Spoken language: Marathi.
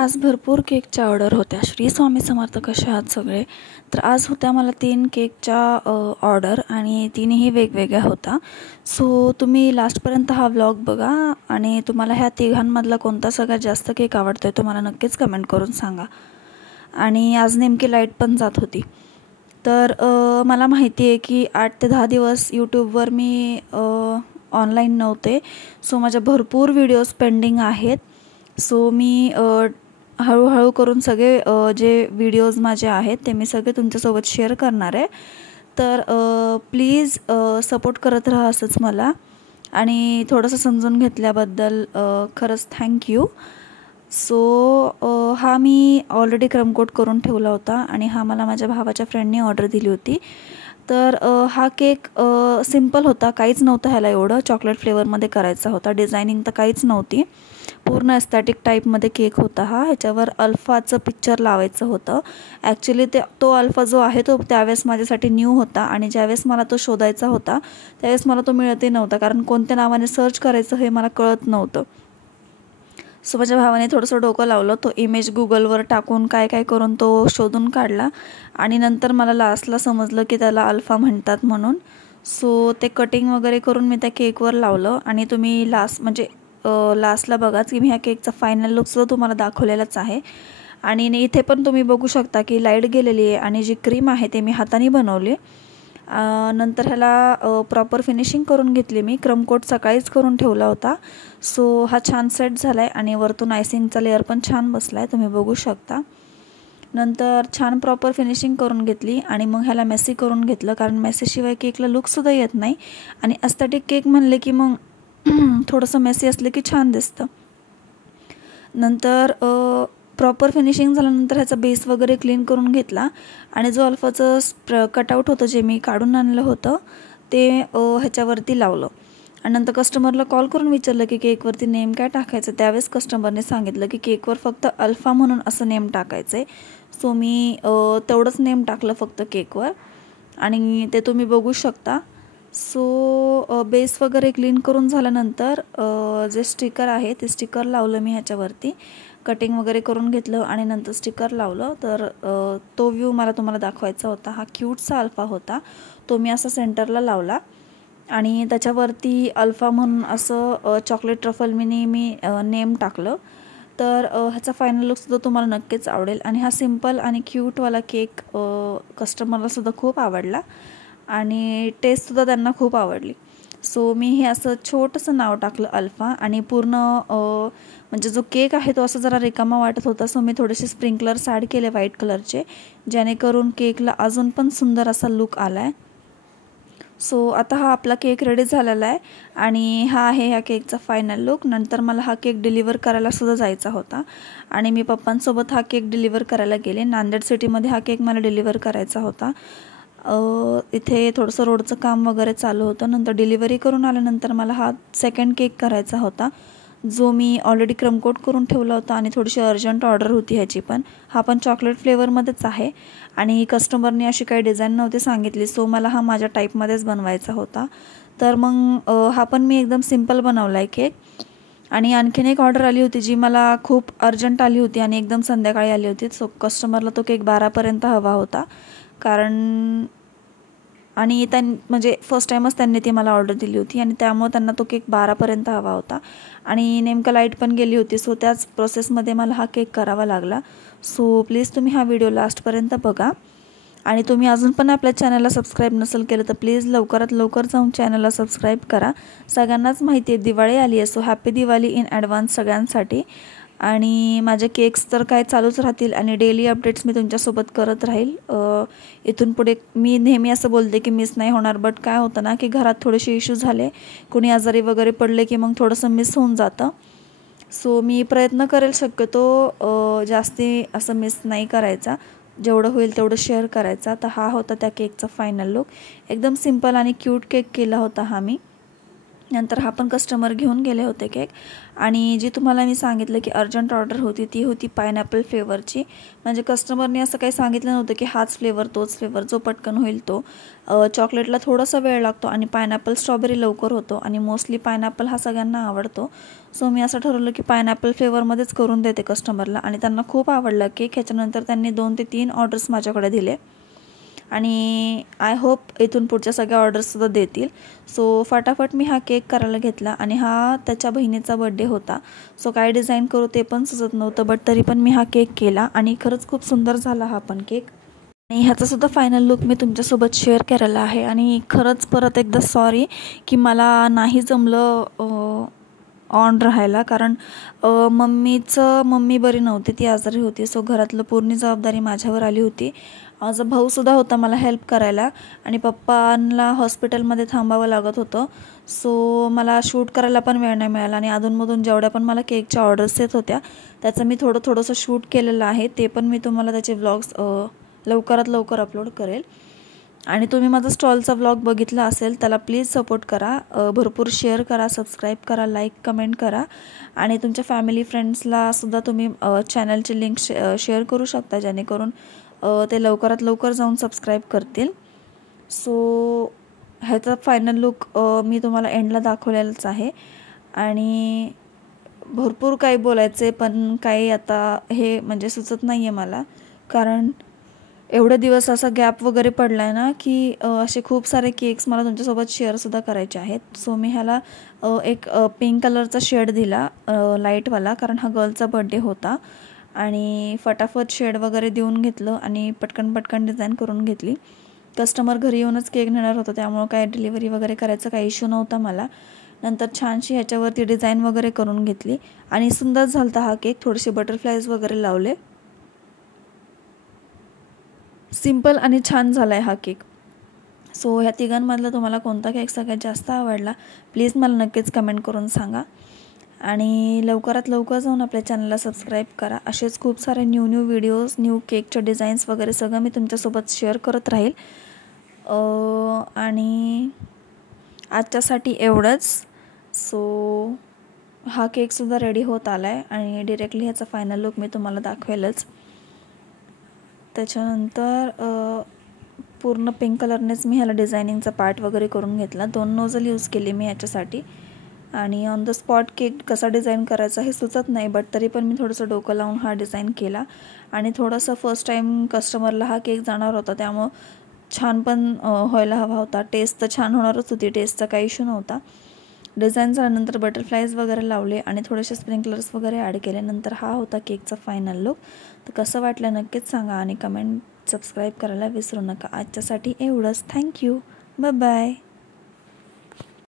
आज भरपूर केकच्या ऑर्डर होत्या. श्री स्वामी समर्थ कसे आहात सगळे. तर आज होत्या मला 3 केकच्या ऑर्डर आणि तीनही वेगवेगळ्या होता. सो तुम्ही लास्टपर्यंत हा व्लॉग बघा आणि तुम्हाला ह्या तिघांमधला कोणता सगळ्यात जास्त केक आवडतोय तो मला नक्कीच कमेंट करून सांगा. आणि आज नेमकी लाईट पण जात होती. तर मला माहिती आहे की 8 ते 10 दिवस यूट्यूबवर मी ऑनलाईन नव्हते. सो माझ्या भरपूर व्हिडिओज पेंडिंग आहेत. सो मी हळूहळू करून सगळे जे व्हिडिओज माझे आहेत ते मी सगळे तुमच्यासोबत शेअर करणार आहे. तर प्लीज सपोर्ट करत राहा असंच मला आणि थोडंसं समजून घेतल्याबद्दल खरंच थँक्यू. सो हा मी ऑलरेडी क्रमकोट करून ठेवला होता आणि हा मला माझ्या भावाच्या फ्रेंडने ऑर्डर दिली होती. तर हा केक सिम्पल होता, काहीच नव्हतं ह्याला एवढं. चॉकलेट फ्लेवरमध्ये करायचा होता. डिझायनिंग तर काहीच नव्हती, पूर्ण एस्थेटिक टाईपमध्ये केक होता हा. ह्याच्यावर अल्फाचं पिक्चर लावायचं होतं. ॲक्च्युली तो अल्फा जो आहे तो त्यावेळेस माझ्यासाठी न्यू होता आणि ज्यावेळेस मला तो शोधायचा होता त्यावेळेस मला तो मिळतही नव्हता, कारण कोणत्या नावाने सर्च करायचं हे मला कळत नव्हतं. सो माझ्या भावाने थोडंसं डोकं लावलं. तो इमेज गुगलवर टाकून काय काय करून तो शोधून काढला आणि नंतर मला लास्टला समजलं की त्याला अल्फा म्हणतात म्हणून. सो ते कटिंग वगैरे करून मी त्या केकवर लावलं आणि तुम्ही लास्टला बघाच की मी ह्या केकचा फायनल लुकसुद्धा तुम्हाला दाखवलेलाच आहे. आणि इथे पण तुम्ही बघू शकता की लाईट गेलेली आहे आणि जी क्रीम आहे ते मी हाताने बनवली. नंतर ह्याला प्रॉपर फिनिशिंग करून घेतली. मी क्रमकोट सकाळीच करून ठेवला होता. सो हा छान सेट झाला आहे आणि वरतून आयसिंगचा लेअर पण छान बसला आहे, तुम्ही बघू शकता. नंतर छान प्रॉपर फिनिशिंग करून घेतली आणि मग ह्याला मेसी करून घेतलं, कारण मेसीशिवाय केकला लुकसुद्धा येत नाही आणि एस्थेटिक केक म्हणले की मग थोडंसं मेसी असलं की छान दिसतं. नंतर प्रॉपर फिनिशिंग झाल्यानंतर ह्याचा बेस वगैरे क्लीन करून घेतला आणि जो अल्फाचं कटआउट होतं जे मी काढून आणलं होतं ते ह्याच्यावरती लावलं. आणि नंतर कस्टमरला कॉल करून विचारलं की केकवरती नेम काय टाकायचं. त्यावेळेस कस्टमरने सांगितलं की केकवर फक्त अल्फा म्हणून असं नेम टाकायचं आहे. सो मी तेवढंच नेम टाकलं फक्त केकवर आणि ते तुम्ही बघू शकता. सो बेस वगैरे क्लीन करून झाल्यानंतर जे स्टिकर आहे ते स्टिकर लावलं मी ह्याच्यावरती. कटिंग वगैरे करून घेतलं आणि नंतर स्टिकर लावलं. तर तो व्ह्यू मला तुम्हाला दाखवायचा होता. हा क्यूटचा अल्फा होता, तो मी असा सेंटरला लावला आणि त्याच्यावरती अल्फा म्हणून असं चॉकलेट ट्रफल मी नेम टाकलं. तर ह्याचा फायनल लुकसुद्धा तुम्हाला नक्कीच आवडेल आणि हा सिम्पल आणि क्यूटवाला केक कस्टमरलासुद्धा खूप आवडला आणि टेस्टसुद्धा त्यांना खूप आवडली. सो मी हे असं छोटंसं नाव टाकलं अल्फा आणि पूर्ण म्हणजे जो केक आहे तो असं जरा रिकामा वाटत होता. सो मी थोडेसे स्प्रिंकलर्स ॲड केले व्हाईट कलरचे, जेणेकरून केकला अजून पण सुंदर असा लुक आला आहे. सो आता हा आपला केक रेडी झालेला आहे आणि हा आहे ह्या केकचा फायनल लुक. नंतर मला हा केक डिलिव्हर करायलासुद्धा जायचा होता आणि मी पप्पांसोबत हा केक डिलिव्हर करायला गेले. नांदेड सिटीमध्ये हा केक मला डिलिव्हर करायचा होता. इथे थोडंसं रोडचं काम वगैरे चालू होतं. नंतर डिलिव्हरी करून आल्यानंतर मला हा सेकंड केक करायचा होता, जो मी ऑलरेडी क्रमकोट करून ठेवला होता आणि थोडीशी अर्जंट ऑर्डर होती ह्याची पण. हा पण चॉकलेट फ्लेवरमध्येच आहे आणि कस्टमरने अशी काही डिझाईन नव्हती सांगितली. सो मला हा माझ्या टाईपमध्येच बनवायचा होता. तर मग हा पण मी एकदम सिम्पल बनवला आहे केक. आणि आणखीन एक ऑर्डर आली होती जी मला खूप अर्जंट आली होती आणि एकदम संध्याकाळी आली होती. सो कस्टमरला तो केक 12पर्यंत हवा होता, कारण आणि म्हणजे फर्स्ट टाईमच त्यांनी ती मला ऑर्डर दिली होती आणि त्यामुळे त्यांना तो केक 12पर्यंत हवा होता आणि नेमकं लाईट पण गेली होती. सो त्याच प्रोसेसमध्ये मला हा केक करावा लागला. सो प्लीज तुम्ही हा व्हिडिओ लास्टपर्यंत बघा आणि तुम्ही अजून पण आपल्या चॅनलला सबस्क्राईब नसेल केलं तर प्लीज लवकरात लवकर जाऊन चॅनलला सबस्क्राईब करा. सगळ्यांनाच माहिती आहे दिवाळी आली आहे, so happy Diwali in advance सगळ्यांसाठी. आणि माझे केक्स तर काय चालूच राहतील आणि डेली अपडेट्स मी तुमच्यासोबत करत राहील. इथून पुढे मी नेहमी असं बोलते की मिस नाही होणार, बट काय होतं ना की घरात थोडेसे इश्यू झाले, कोणी आजारी वगैरे पडले की मग थोडंसं मिस होऊन जातं. सो मी प्रयत्न करेल शक्यतो जास्ती असं मिस नाही करायचा, जेवढं होईल तेवढं शेअर करायचा. तर हा होता त्या केकचा फायनल लुक. एकदम सिम्पल आणि क्यूट केक केला होता हा मी. नंतर हा पण कस्टमर घेऊन गेले होते केक. आणि जी तुम्हाला मी सांगितलं की अर्जंट ऑर्डर होती ती होती पायनॅपल फ्लेवरची. म्हणजे कस्टमरने असं काही सांगितलं नव्हतं की हाच फ्लेवर तोच फ्लेवर, जो पटकन होईल तो. चॉकलेटला थोडासा वेळ लागतो आणि पायनॅपल स्ट्रॉबेरी लवकर होतो आणि मोस्टली पायनॅपल हा सगळ्यांना आवडतो. सो मी असं ठरवलं की पायनॅपल फ्लेवरमध्येच करून देते कस्टमरला आणि त्यांना खूप आवडला केक. ह्याच्यानंतर त्यांनी 2 ते 3 ऑर्डर्स माझ्याकडे दिले आणि आय होप इथून पुढच्या सगळ्या ऑर्डर्ससुद्धा देतील. सो फटाफट मी हा केक करायला घेतला आणि हा त्याच्या बहिणीचा बड्डे होता. सो काय डिझाईन करू ते पण सुचत नव्हतं, बट तरी पण मी हा केक केला आणि खरंच खूप सुंदर झाला हा पण केक. आणि ह्याचासुद्धा फायनल लुक मी तुमच्यासोबत शेअर केलेला आहे. आणि खरंच परत एकदा सॉरी की मला नाही जमलं ऑन राहायला, कारण मम्मी बरी नव्हती, ती आजारी होती. सो घरातलं पूर्ण जबाबदारी माझ्यावर आली होती. माझा भाऊसुद्धा होता मला हेल्प करायला आणि पप्पांना हॉस्पिटलमध्ये थांबावं लागत होतं. सो मला शूट करायला पण वेळ नाही मिळाला आणि अधूनमधून जेवढ्या पण मला केकच्या ऑर्डर्स येत होत्या त्याचं मी थोडंसं शूट केलेलं आहे. ते पण मी तुम्हाला त्याचे व्लॉग्स लवकरात लवकर अपलोड करेल. आणि तुम्ही माझा स्टॉलचा व्लॉग बघितला असेल त्याला प्लीज सपोर्ट करा, भरपूर शेअर करा, सबस्क्राईब करा, लाईक कमेंट करा आणि तुमच्या फॅमिली फ्रेंड्सला सुद्धा तुम्ही चॅनलची लिंक शेअर करू शकता, जेणेकरून ते लवकरात लवकर जाऊन सबस्क्राईब करतील. सो ह्याचा फायनल लुक मी तुम्हाला एंडला दाखवलेलंच आहे. आणि भरपूर काही बोलायचं आहे पण काही आता हे म्हणजे सुचत नाही आहे मला, कारण एवढे दिवस असा गॅप वगैरे पडला आहे ना की असे खूप सारे केक्स मला तुमच्यासोबत शेअरसुद्धा करायचे आहेत. सो मी ह्याला एक पिंक कलरचा शेड दिला लाईटवाला, कारण हा गर्लचा बड्डे होता. आणि फटाफट शेड वगैरे देऊन घेतलं आणि पटकन डिझाईन करून घेतली. कस्टमर घरी येऊनच केक नेणार होतं, त्यामुळं काय डिलिव्हरी वगैरे करायचा काही इश्यू नव्हता मला. नंतर छानशी ह्याच्यावरती डिझाईन वगैरे करून घेतली आणि सुंदर झालता हा केक. थोडेसे बटरफ्लाईज वगैरे लावले. सिंपल आणि छान झाला आहे हा केक. सो ह्या तिघांमधला तुम्हाला कोणता केक सगळ्यात जास्त आवडला प्लीज मला नक्कीच कमेंट करून सांगा. आणि लवकरात लवकर जाऊन आपल्या चॅनलला सबस्क्राईब करा. असेच खूप सारे न्यू व्हिडिओज, न्यू केकचे डिझाईन्स वगैरे सगळं मी तुमच्यासोबत शेअर करत राहील. आणि आजच्यासाठी एवढंच. सो हा केकसुद्धा रेडी होत आला आहे आणि डिरेक्टली ह्याचा फायनल लुक मी तुम्हाला दाखवेलच. त्याच्यानंतर पूर्ण पिंक कलरनेच मी ह्याला डिझायनिंगचा पार्ट वगैरे करून घेतला. 2 नोझल यूज केली मी याच्यासाठी. आणि ऑन द स्पॉट केक कसा डिझाईन करायचा हे सुचत नाही, बट तरी पण मी थोडंसं डोकं लावून हा डिझाईन केला. आणि थोडंसं फर्स्ट टाईम कस्टमरला हा केक जाणार होता, त्यामुळं छान पण व्हायला हवा होता. टेस्ट तर छान होणारच होती, टेस्टचा काही इश्यू नव्हता. डिझाईन झाल्यानंतर बटरफ्लाईज वगैरे लावले आणि थोडेसे स्प्रिंकलर्स वगैरे ॲड केले. नंतर हा होता केकचा फायनल लुक. तर कसं वाटलं नक्कीच सांगा आणि सबस्क्राईब करायला विसरू नका. आजच्यासाठी एवढंच. थँक्यू. Bye bye.